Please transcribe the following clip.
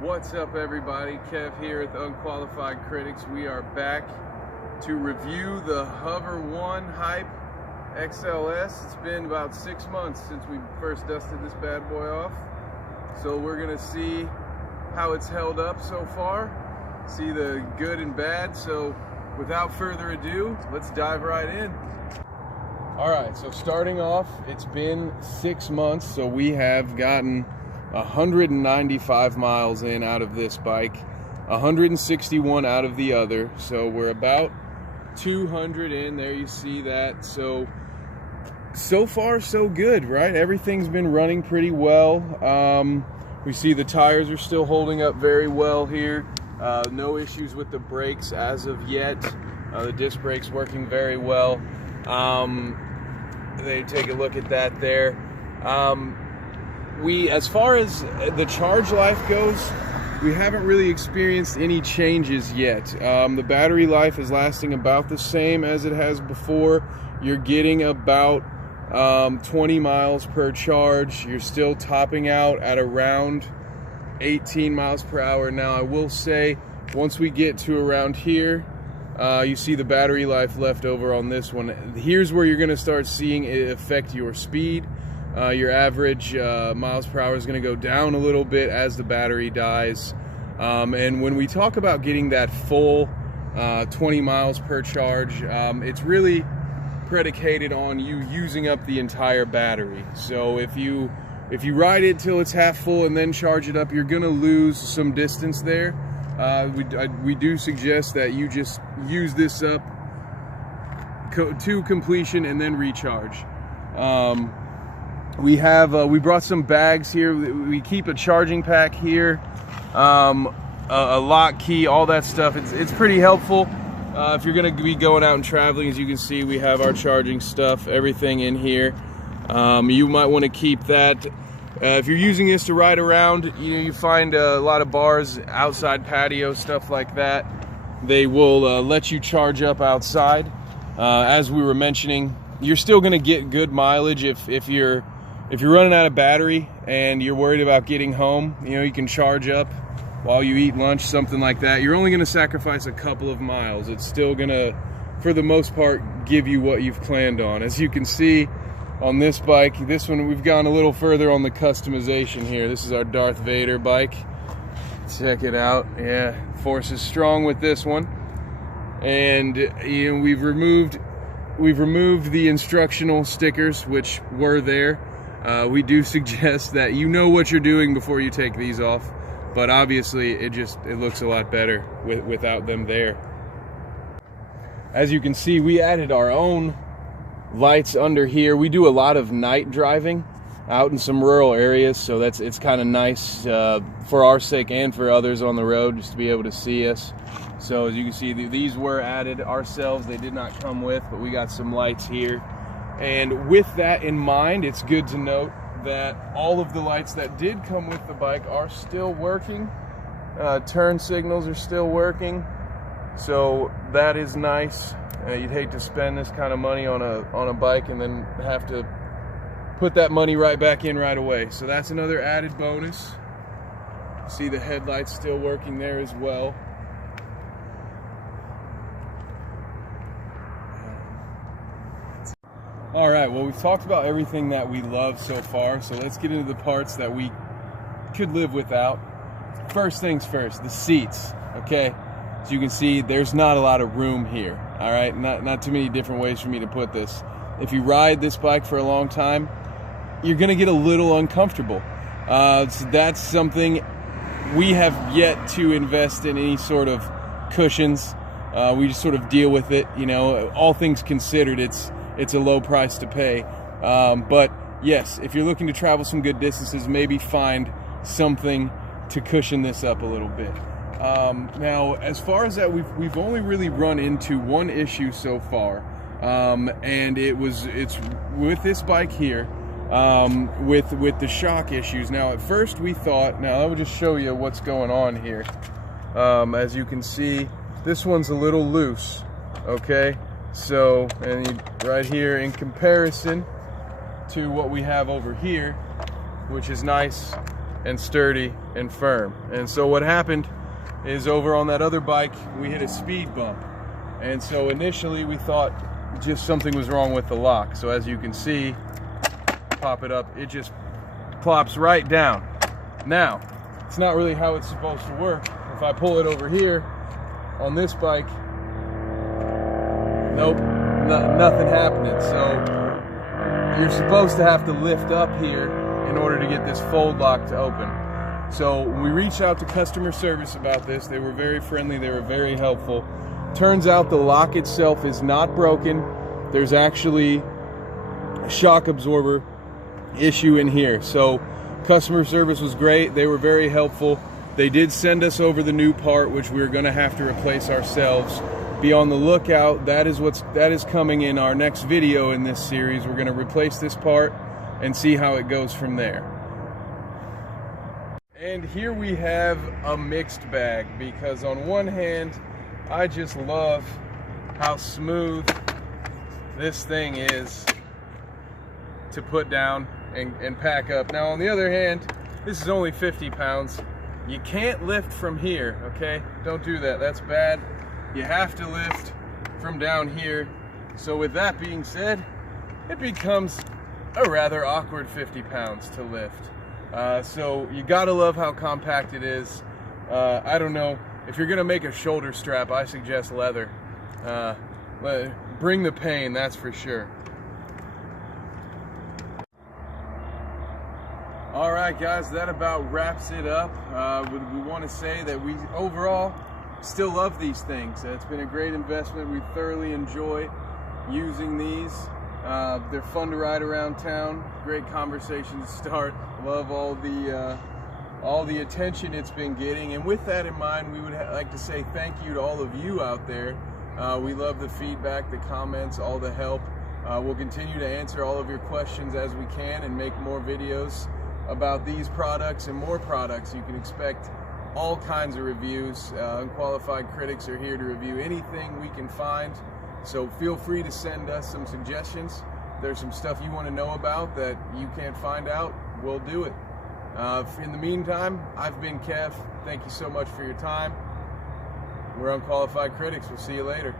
What's up, everybody? Kev here with Unqualified Critics. We are back to review the Hover 1 Hype XLS. It's been about 6 months since we first dusted this bad boy off, so we're gonna see how it's held up so far, see the good and bad. So without further ado, let's dive right in. All right, so starting off, it's been 6 months, so we have gotten 195 miles in out of this bike, 161 out of the other, so we're about 200 in. There you see that. So far so good, right? Everything's been running pretty well. We see the tires are still holding up very well here. No issues with the brakes as of yet. The disc brakes working very well. They take a look at that there. As far as the charge life goes, we haven't really experienced any changes yet. The battery life is lasting about the same as it has before. You're getting about 20 miles per charge. You're still topping out at around 18 miles per hour. Now, I will say, once we get to around here, you see the battery life left over on this one. Here's where you're going to start seeing it affect your speed. Your average miles per hour is going to go down a little bit as the battery dies. And when we talk about getting that full 20 miles per charge, it's really predicated on you using up the entire battery. So if you ride it till it's half full and then charge it up, you're going to lose some distance there. We do suggest that you just use this up to completion and then recharge. We brought some bags here. We keep a charging pack here, a lock key, all that stuff. It's pretty helpful if you're going to be going out and traveling. As you can see, we have our charging stuff, everything in here. You might want to keep that. If you're using this to ride around, you find a lot of bars, outside patios, stuff like that. They will let you charge up outside. As we were mentioning, you're still going to get good mileage if you're running out of battery and you're worried about getting home. You can charge up while you eat lunch, something like that. You're only going to sacrifice a couple of miles. It's still going to, for the most part, give you what you've planned on. As you can see on this bike, this one we've gone a little further on the customization here. This is our Darth Vader bike. Check it out. Yeah, force is strong with this one. And we've removed the instructional stickers, which were there. We do suggest that you know what you're doing before you take these off, but obviously it looks a lot better without them there. As you can see, we added our own lights under here. We do a lot of night driving out in some rural areas, so it's kind of nice for our sake and for others on the road, just to be able to see us. So as you can see, these were added ourselves. They did not come with, but we got some lights here. And with that in mind, it's good to note that all of the lights that did come with the bike are still working. Turn signals are still working, so that is nice. You'd hate to spend this kind of money on a bike and then have to put that money right back in right away. So that's another added bonus. See the headlights still working there as well. All right, well, we've talked about everything that we love so far, so let's get into the parts that we could live without. First things first, the seats, okay? As you can see, there's not a lot of room here, all right? Not too many different ways for me to put this. If you ride this bike for a long time, you're gonna get a little uncomfortable. So that's something we have yet to invest in any sort of cushions. We just sort of deal with it, all things considered, it's a low price to pay. But yes, if you're looking to travel some good distances, maybe find something to cushion this up a little bit. Now, as far as that, we've only really run into one issue so far, and it's with this bike here, with the shock issues. Now, at first we thought, now I will just show you what's going on here. As you can see, this one's a little loose, okay? So, and right here, in comparison to what we have over here, which is nice and sturdy and firm. And so what happened is, over on that other bike, we hit a speed bump. And so initially we thought just something was wrong with the lock. So as you can see, pop it up, it just plops right down. Now, it's not really how it's supposed to work. If I pull it over here on this bike, nope, nothing happening. So you're supposed to have to lift up here in order to get this fold lock to open. So we reached out to customer service about this. They were very friendly, they were very helpful. Turns out the lock itself is not broken. There's actually a shock absorber issue in here. So customer service was great, they were very helpful. They did send us over the new part, which we're gonna have to replace ourselves. Be on the lookout, that is coming in our next video in this series. We're gonna replace this part and see how it goes from there. And here we have a mixed bag, because on one hand, I just love how smooth this thing is to put down and pack up. Now on the other hand, this is only 50 pounds. You can't lift from here, okay? Don't do that, that's bad. You have to lift from down here. So with that being said, it becomes a rather awkward 50 pounds to lift. So you gotta love how compact it is. I don't know, if you're gonna make a shoulder strap, I suggest leather. Bring the pain, that's for sure. All right, guys, that about wraps it up. We want to say that we overall still love these things. It's been a great investment. We thoroughly enjoy using these. They're fun to ride around town. Great conversation to start. Love all the attention it's been getting. And with that in mind, we would like to say thank you to all of you out there. We love the feedback, the comments, all the help. We'll continue to answer all of your questions as we can and make more videos about these products and more products. You can expect all kinds of reviews. Unqualified critics are here to review anything we can find. So feel free to send us some suggestions. If there's some stuff you want to know about that you can't find out, we'll do it. In the meantime, I've been Kev. Thank you so much for your time. We're Unqualified Critics. We'll see you later.